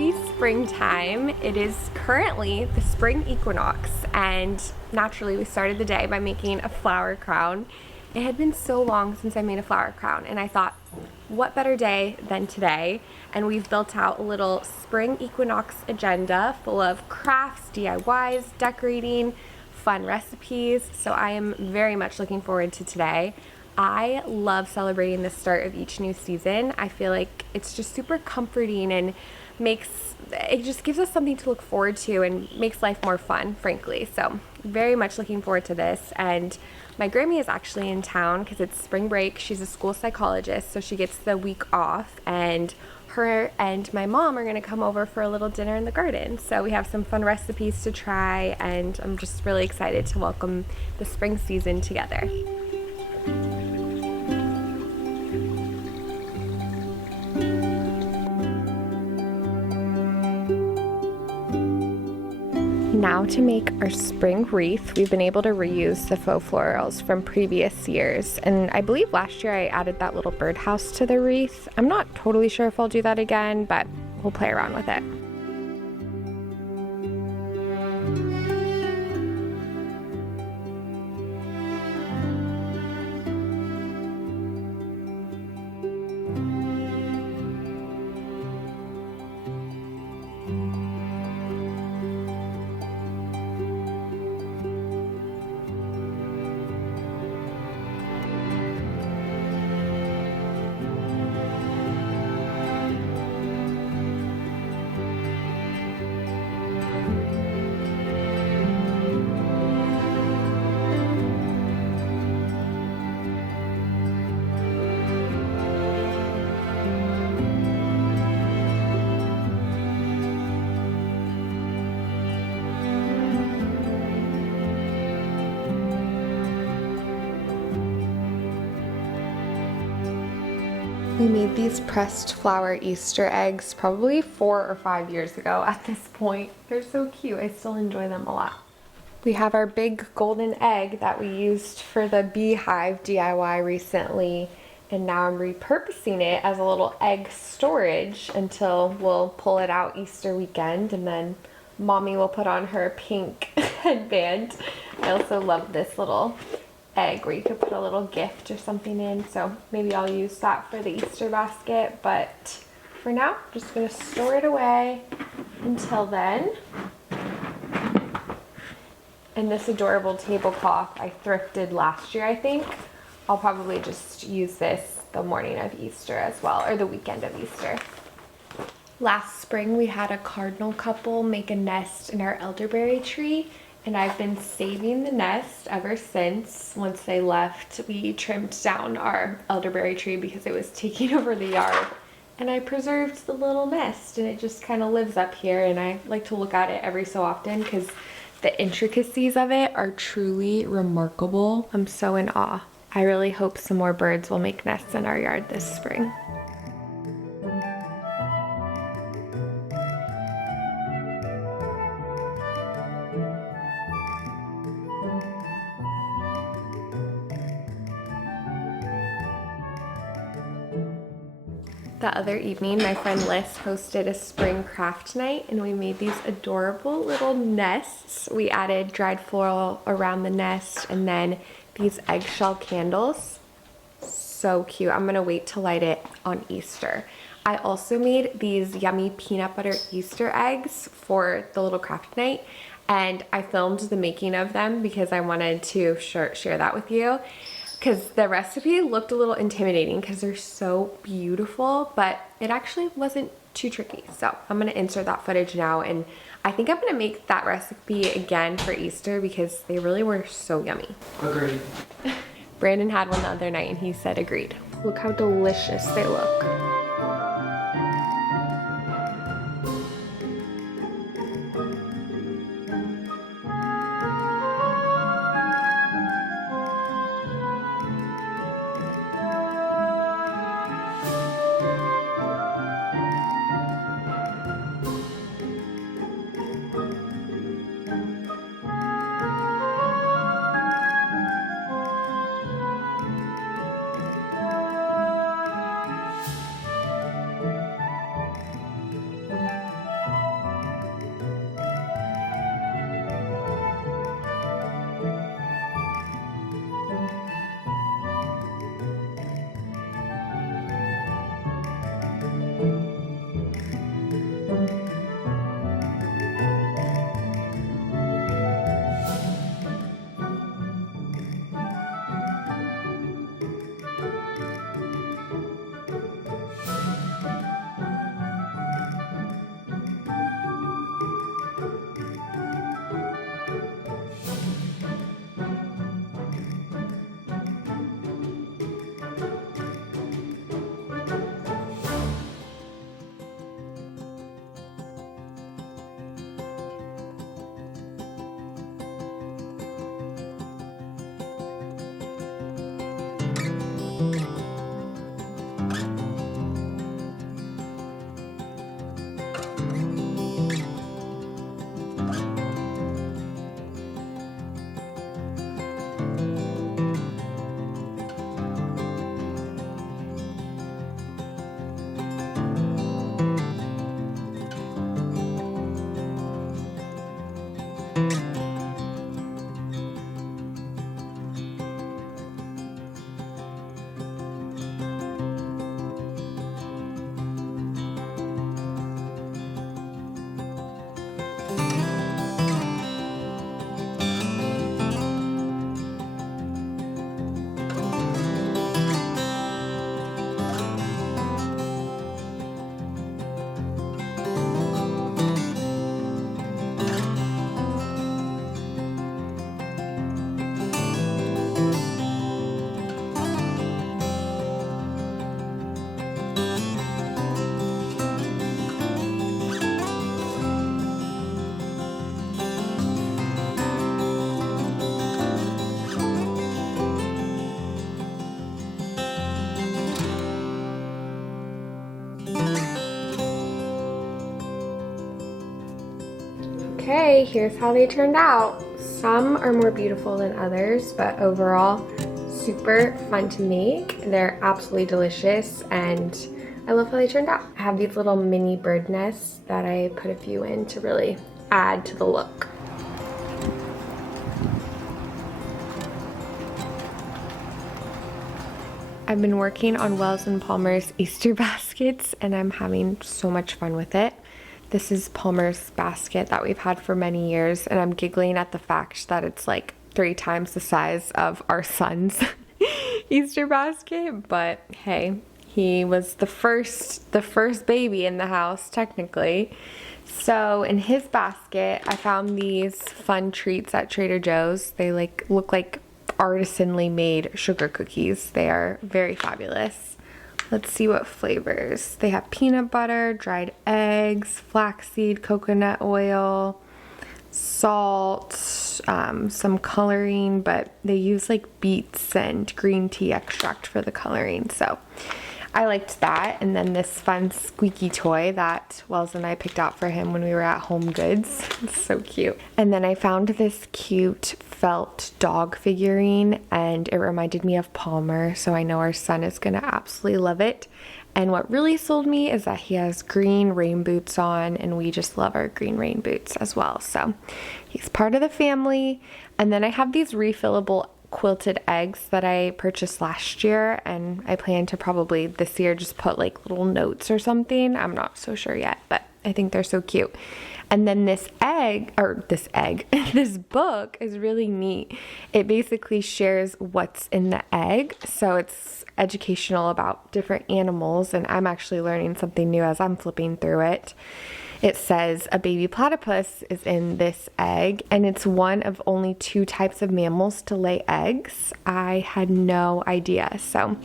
Happy springtime. It is currently the spring equinox, and naturally we started the day by making a flower crown. It had been so long since I made a flower crown, and I thought, what better day than today? And we've built out a little spring equinox agenda full of crafts, DIYs, decorating, fun recipes. So I am very much looking forward to today. I love celebrating the start of each new season. I feel like it's just super comforting and it just gives us something to look forward to and makes life more fun, frankly. So very much looking forward to this. And my Grammy is actually in town because it's spring break. She's a school psychologist, so she gets the week off, and her and my mom are going to come over for a little dinner in the garden. So we have some fun recipes to try, and I'm just really excited to welcome the spring season together. Now to make our spring wreath, we've been able to reuse the faux florals from previous years, and I believe last year I added that little birdhouse to the wreath. I'm not totally sure if I'll do that again, but we'll play around with it. We made these pressed flower Easter eggs probably 4 or 5 years ago at this point. They're so cute. I still enjoy them a lot. We have our big golden egg that we used for the beehive DIY recently, and now I'm repurposing it as a little egg storage until we'll pull it out Easter weekend, and then Mommy will put on her pink headband. I also love this little egg where you could put a little gift or something in, so maybe I'll use that for the Easter basket, but for now I'm just going to store it away until then. And this adorable tablecloth I thrifted last year, I think. I'll probably just use this the morning of Easter as well, or the weekend of Easter. Last spring we had a cardinal couple make a nest in our elderberry tree, and I've been saving the nest ever since. Once they left, we trimmed down our elderberry tree because it was taking over the yard. And I preserved the little nest, and it just kind of lives up here, and I like to look at it every so often because the intricacies of it are truly remarkable. I'm so in awe. I really hope some more birds will make nests in our yard this spring. The other evening, my friend Liz hosted a spring craft night, and we made these adorable little nests. We added dried floral around the nest and then these eggshell candles. So cute. I'm gonna wait to light it on Easter. I also made these yummy peanut butter Easter eggs for the little craft night, and I filmed the making of them because I wanted to share that with you. Because the recipe looked a little intimidating because they're so beautiful, but it actually wasn't too tricky. So I'm gonna insert that footage now, and I think I'm gonna make that recipe again for Easter because they really were so yummy. Agreed. Brandon had one the other night and he said agreed. Look how delicious they look. Okay, here's how they turned out. Some are more beautiful than others, but overall, super fun to make. They're absolutely delicious, and I love how they turned out. I have these little mini bird nests that I put a few in to really add to the look. I've been working on Wells and Palmer's Easter baskets, and I'm having so much fun with it. This is Palmer's basket that we've had for many years, and I'm giggling at the fact that it's like 3 times the size of our son's Easter basket, but hey, he was the first baby in the house, technically. So in his basket, I found these fun treats at Trader Joe's. They look like artisanally made sugar cookies. They are very fabulous. Let's see what flavors. They have peanut butter, dried eggs, flaxseed, coconut oil, salt, some coloring, but they use like beets and green tea extract for the coloring. So I liked that. And then this fun squeaky toy that Wells and I picked out for him when we were at Home Goods. It's so cute. And then I found this cute felt dog figurine, and it reminded me of Palmer, so I know our son is gonna absolutely love it. And what really sold me is that he has green rain boots on, and we just love our green rain boots as well. So he's part of the family. And then I have these refillable quilted eggs that I purchased last year, and I plan to probably this year just put like little notes or something. I'm not so sure yet, but I think they're so cute. And then this book is really neat. It basically shares what's in the egg, so it's educational about different animals, and I'm actually learning something new as I'm flipping through it. It says a baby platypus is in this egg, and it's one of only 2 types of mammals to lay eggs. I had no idea, so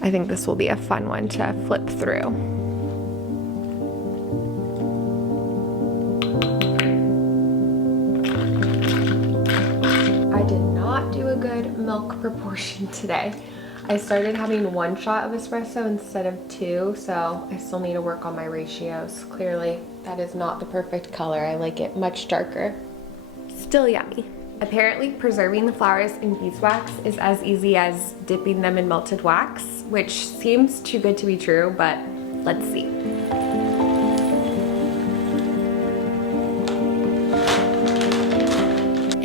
I think this will be a fun one to flip through. I did not do a good milk proportion today. I started having 1 shot of espresso instead of 2, so I still need to work on my ratios. Clearly, that is not the perfect color. I like it much darker. Still yummy. Apparently, preserving the flowers in beeswax is as easy as dipping them in melted wax, which seems too good to be true, but let's see.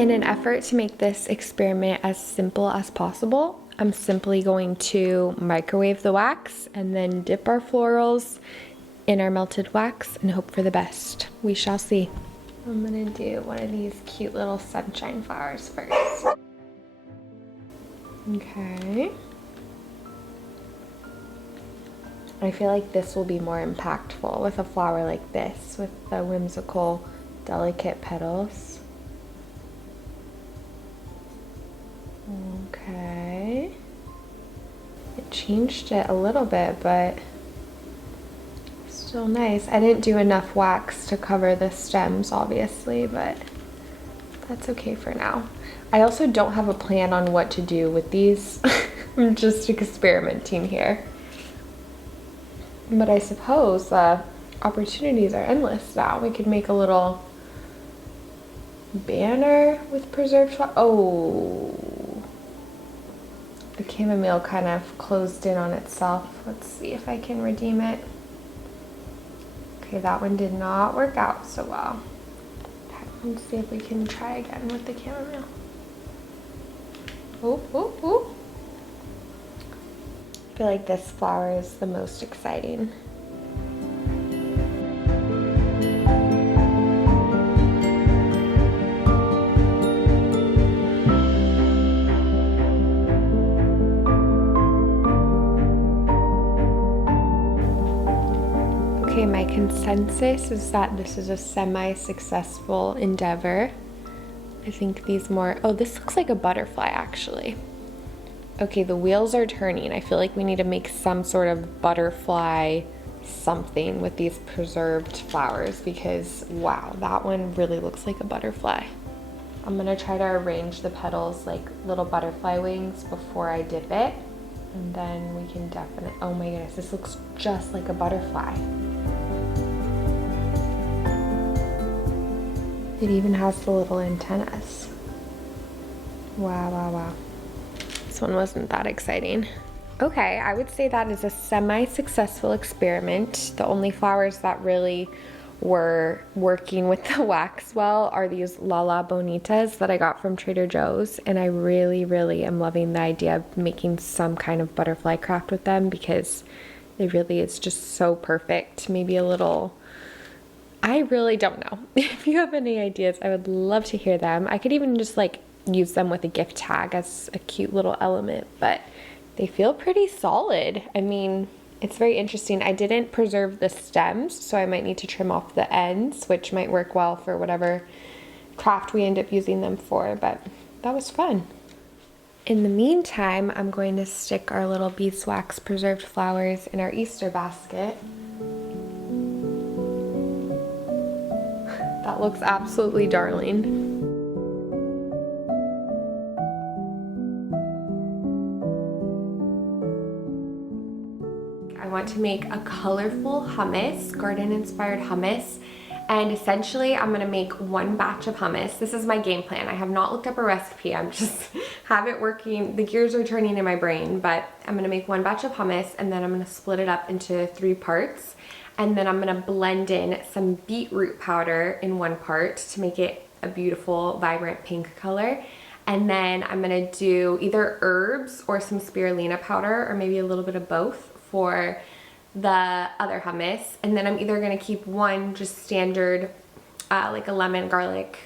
In an effort to make this experiment as simple as possible, I'm simply going to microwave the wax and then dip our florals in our melted wax and hope for the best. We shall see. I'm gonna do one of these cute little sunshine flowers first. Okay. I feel like this will be more impactful with a flower like this, with the whimsical, delicate petals. Okay. It changed it a little bit, but still nice. I didn't do enough wax to cover the stems, obviously, but that's okay for now. I also don't have a plan on what to do with these. I'm just experimenting here. But I suppose opportunities are endless now. We could make a little banner with preserved flowers. Oh, the chamomile kind of closed in on itself. Let's see if I can redeem it. Okay, that one did not work out so well. Okay, let's see if we can try again with the chamomile. Oh, oh, oh. I feel like this flower is the most exciting. Okay, my consensus is that this is a semi-successful endeavor. I think these more, oh, this looks like a butterfly actually. Okay, the wheels are turning. I feel like we need to make some sort of butterfly something with these preserved flowers because wow, that one really looks like a butterfly. I'm gonna try to arrange the petals like little butterfly wings before I dip it. And then we can definitely, oh my goodness, this looks just like a butterfly. It even has the little antennas. Wow, wow, wow. This one wasn't that exciting. Okay, I would say that is a semi-successful experiment. The only flowers that really were working with the wax well are these Lala Bonitas that I got from Trader Joe's, and I really am loving the idea of making some kind of butterfly craft with them because it really is just so perfect. Maybe a little, I really don't know. If you have any ideas, I would love to hear them. I could even just like use them with a gift tag as a cute little element, but they feel pretty solid. I mean, it's very interesting. I didn't preserve the stems, so I might need to trim off the ends, which might work well for whatever craft we end up using them for, but that was fun. In the meantime, I'm going to stick our little beeswax preserved flowers in our Easter basket. That looks absolutely darling. I want to make a colorful hummus, garden-inspired hummus, and essentially I'm gonna make one batch of hummus. This is my game plan. I have not looked up a recipe. I'm just have it working. The gears are turning in my brain, but I'm gonna make one batch of hummus and then I'm gonna split it up into 3 parts. And then I'm gonna blend in some beetroot powder in 1 part to make it a beautiful, vibrant pink color. And then I'm gonna do either herbs or some spirulina powder or maybe a little bit of both for the other hummus. And then I'm either gonna keep one just standard like a lemon garlic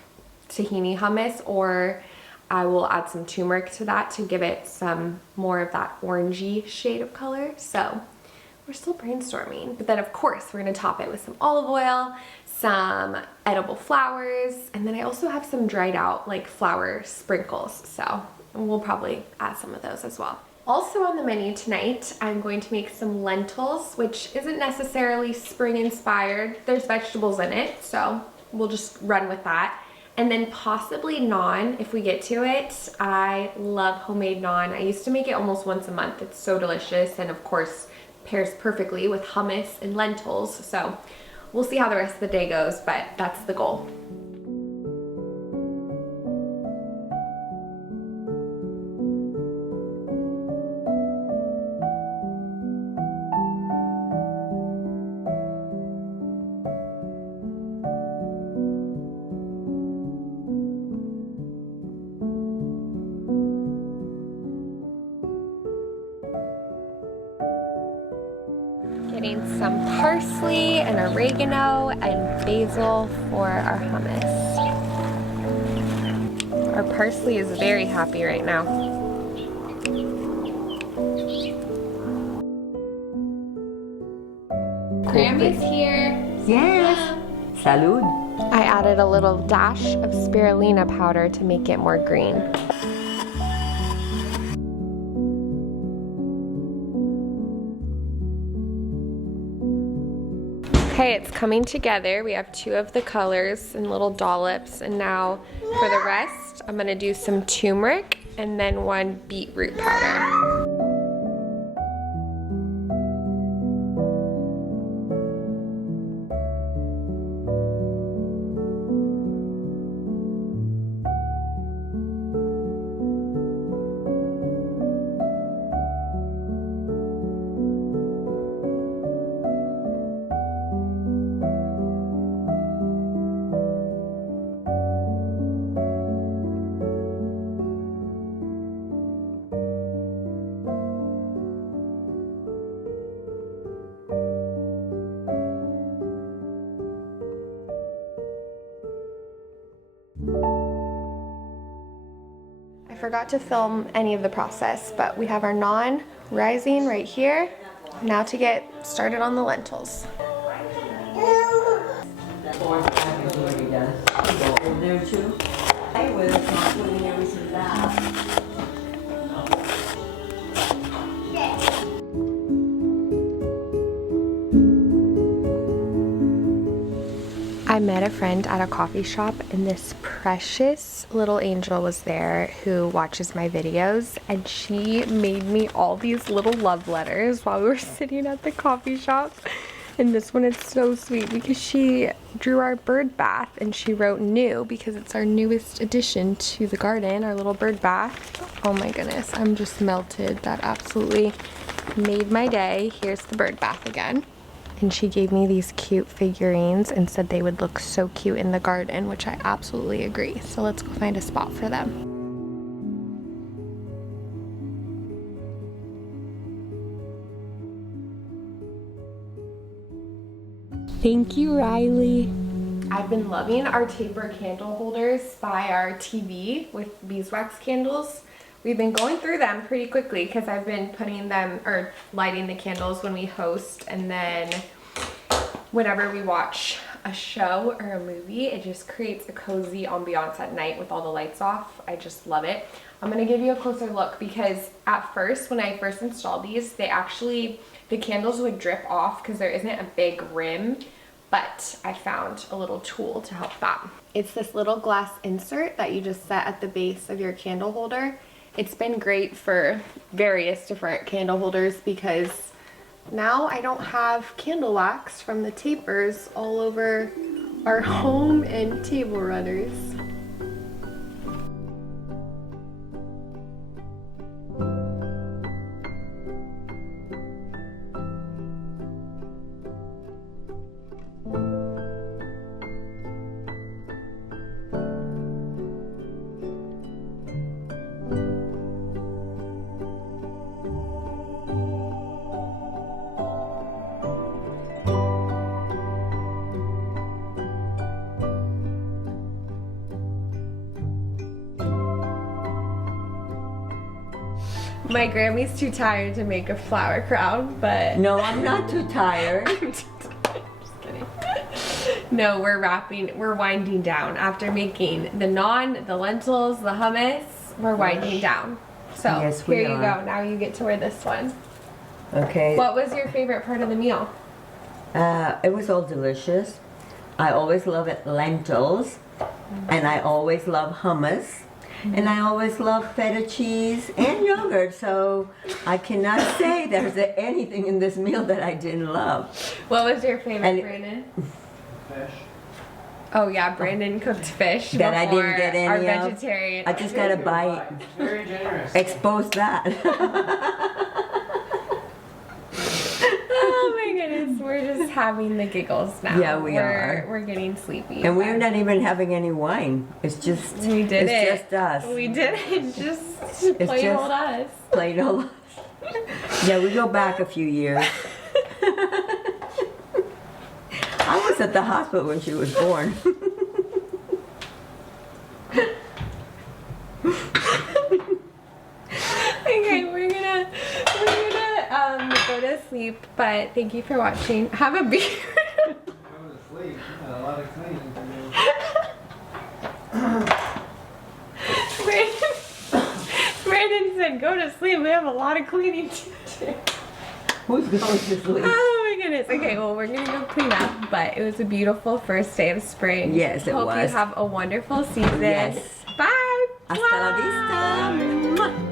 tahini hummus, or I will add some turmeric to that to give it some more of that orangey shade of color. So we're still brainstorming. But then of course we're gonna top it with some olive oil, some edible flowers, and then I also have some dried out like flower sprinkles. So we'll probably add some of those as well. Also on the menu tonight, I'm going to make some lentils, which isn't necessarily spring inspired. There's vegetables in it, so we'll just run with that. And then possibly naan if we get to it. I love homemade naan. I used to make it almost once a month. It's so delicious, and of course pairs perfectly with hummus and lentils. So we'll see how the rest of the day goes, but that's the goal. Getting some parsley and oregano and basil for our hummus. Our parsley is very happy right now. Grammy's here. Yes. Salud. I added a little dash of spirulina powder to make it more green. Okay, it's coming together. We have 2 of the colors in little dollops, and now for the rest, I'm gonna do some turmeric and then 1 beetroot powder. I forgot to film any of the process, but we have our naan rising right here. Now to get started on the lentils. There too. I was not putting everything back. I met a friend at a coffee shop, and this precious little angel was there who watches my videos, and she made me all these little love letters while we were sitting at the coffee shop. And this one is so sweet because she drew our bird bath and she wrote new because it's our newest addition to the garden, our little bird bath. Oh my goodness, I'm just melted. That absolutely made my day. Here's the bird bath again. And she gave me these cute figurines and said they would look so cute in the garden, which I absolutely agree. So let's go find a spot for them. Thank you, Riley. I've been loving our taper candle holders by our TV with beeswax candles. We've been going through them pretty quickly because I've been putting them or lighting the candles when we host, and then whenever we watch a show or a movie, it just creates a cozy ambiance at night with all the lights off. I just love it. I'm gonna give you a closer look because at first, when I first installed these, the candles would drip off because there isn't a big rim, but I found a little tool to help that. It's this little glass insert that you just set at the base of your candle holder. It's been great for various different candle holders because now I don't have candle wax from the tapers all over our home and table runners. My Grammy's too tired to make a flower crown, but... No, I'm not too tired. Just kidding. No, we're winding down. After making the naan, the lentils, the hummus, we're winding down. So Yes, we here you are. go. Now you get to wear this one. Okay. What was your favorite part of the meal? It was all delicious. I always love it lentils, and I always love hummus, and I always love feta cheese and yogurt. So I cannot say there's anything in this meal that I didn't love. What was your favorite, And- Brandon? Fish. Oh yeah, Brandon cooked fish That I didn't before get any our of. vegetarian. I just gotta bite. Very generous. Expose that. Oh my goodness, we're just having the giggles now. Yeah, we are. We're getting sleepy. And we're not even having any wine. It's just We did it. It's just us. We did it. Just plain just- old us. Plain old. Yeah, we go back a few years. I was at the hospital when she was born. Okay, we're gonna go to sleep. But thank you for watching. Have a beer. Go to sleep. You got a lot of cleaning to do. Brandon said, "Go to sleep. We have a lot of cleaning to do." Who's going to sleep? Oh my goodness. Okay, well, we're gonna go clean up. But it was a beautiful first day of spring. Yes, it Hope was. you have a wonderful season. Yes. Bye. Hasta la vista. Mwah.